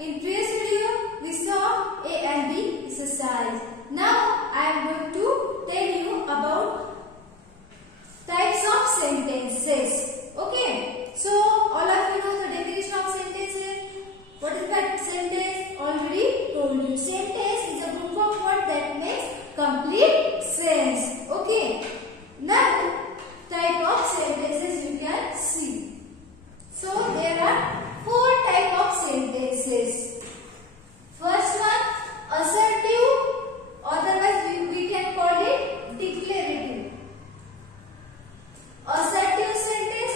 In previous video, we saw A and B exercise. Now, I am going to tell you about types of sentences. Okay. So, all of you know the definition of sentences. What is that sentence? Already told you. Sentence is a group of words that makes complete sense. Okay. Now, type of sentences you can see. So, there are 4 types of sentences. First one, assertive, otherwise we can call it declarative. Assertive sentence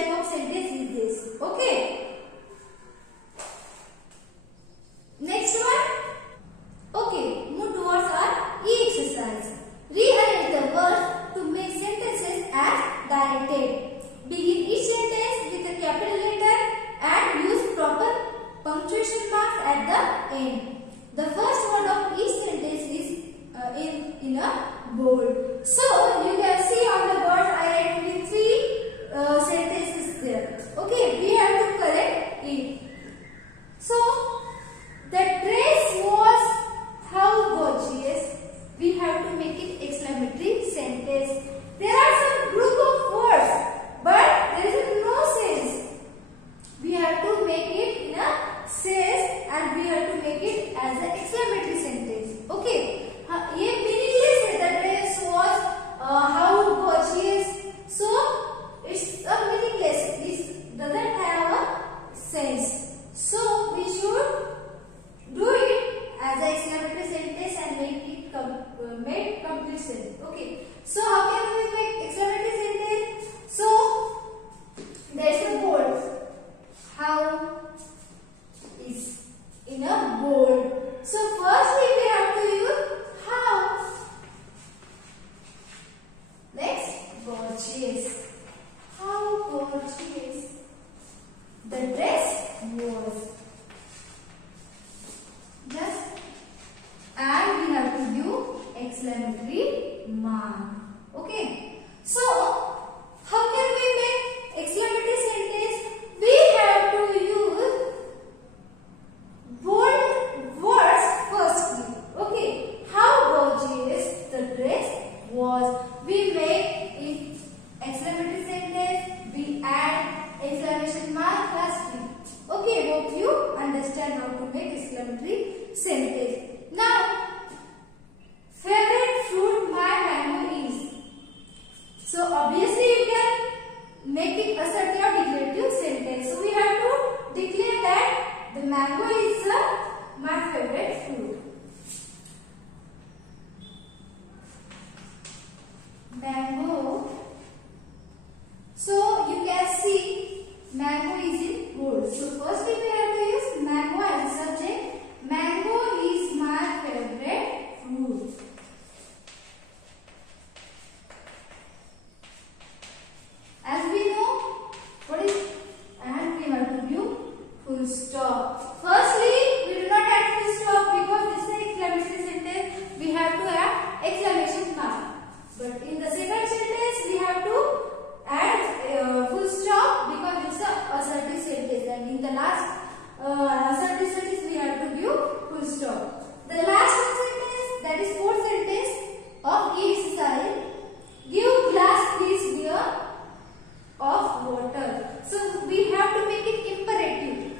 type of sentence is this? Okay. Next one. Okay, move towards our E exercise. Rearrange the words to make sentences as directed. Begin each sentence with a capital letter and use proper punctuation marks at the end. The first word of each sentence is in a bold. So you can see on the board I write only 3 sentences there. Okay, we have to correct it. So the dress was how gorgeous. We have to make it exclamatory sentence. There are some group of words, but there is no sense. We have to make it in a sense and we have to make it as an exclamatory sentence. Okay. ये meaningless है. The dress was how gorgeous. So it's a meaningless. It doesn't have a sense. So we should do it as an exclamatory sentence and make it make complete sentence. Okay. So how can we make exclamatory sentence? So there's a bold. How is in a bold. So firstly we have to use how. Next, gorgeous. How gorgeous the dress was. Just and we have to use exclamatory mark. Okay. So how can we make exclamatory sentence? We have to use bold words firstly. Okay. How gorgeous the dress was. We make it exclamatory sentence. We add exclamation mark lastly. Okay. Hope you understand how to make exclamatory sentence. Now, favorite fruit my mango is. So obviously you can make it assertive or declarative sentence. So we have to declare that the mango is my favorite fruit. Mango. So you can see mango is in bold. So firstly we have to use mango as a subject. Mango is my favorite fruit. As we know, what is and we have to use full stop. Firstly, we do not add full stop because this is an exclamation sentence. We have to add exclamation mark. But in the second sentence, we have to add full stop because it's a assertive sentence. And in the last assertive sentence, we have to give full stop. The last one sentence, that is fourth sentence of each exercise. Give glass please dear of water. So we have to make it imperative.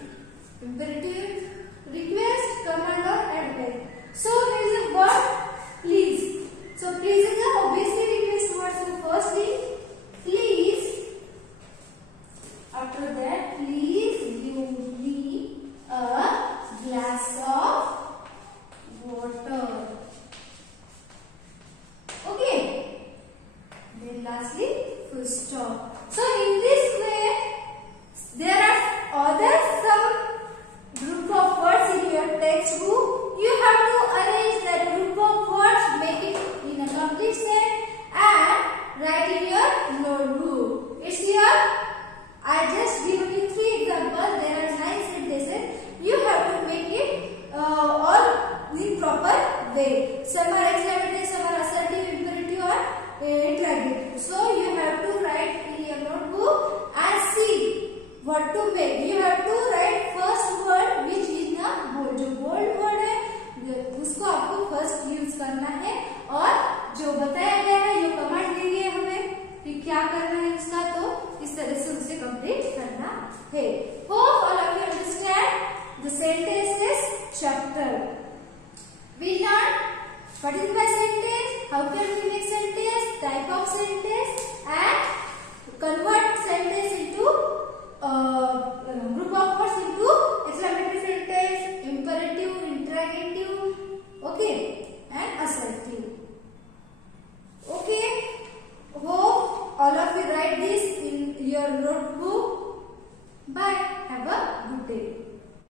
Imperative, request, command or adverb. So there is a word please. So please is a obviously request word. So firstly, please. After that, please give me a glass of water. Okay. Then lastly, full stop. So in this way, there are other some group of words in your textbook. You have to arrange that group of words, make it in a complete set and write in your notebook. It's here. I just give you 3 examples. There are 9 sentences. You have to make it all in proper way. Some are exclamatory, some are assertive, imperative or interrogative. So you have to write in your notebook and see what to make. You have to write first word which is na bold. जो bold word है उसको आपको first use करना है और जो बताया गया है, जो कमांड दी गई है हमें कि क्या करना है उसका, तो इस तरह से उसे कंप्लीट करना है. Hope all of you understand the sentences chapter. We learn what is my sentence, how can we make sentence, type of sentence and convert sentence into group of words into exclamatory sentence, imperative, interrogative, okay, and assertive. Okay, hope all of you write this in your notebook. Bye. Have a good day.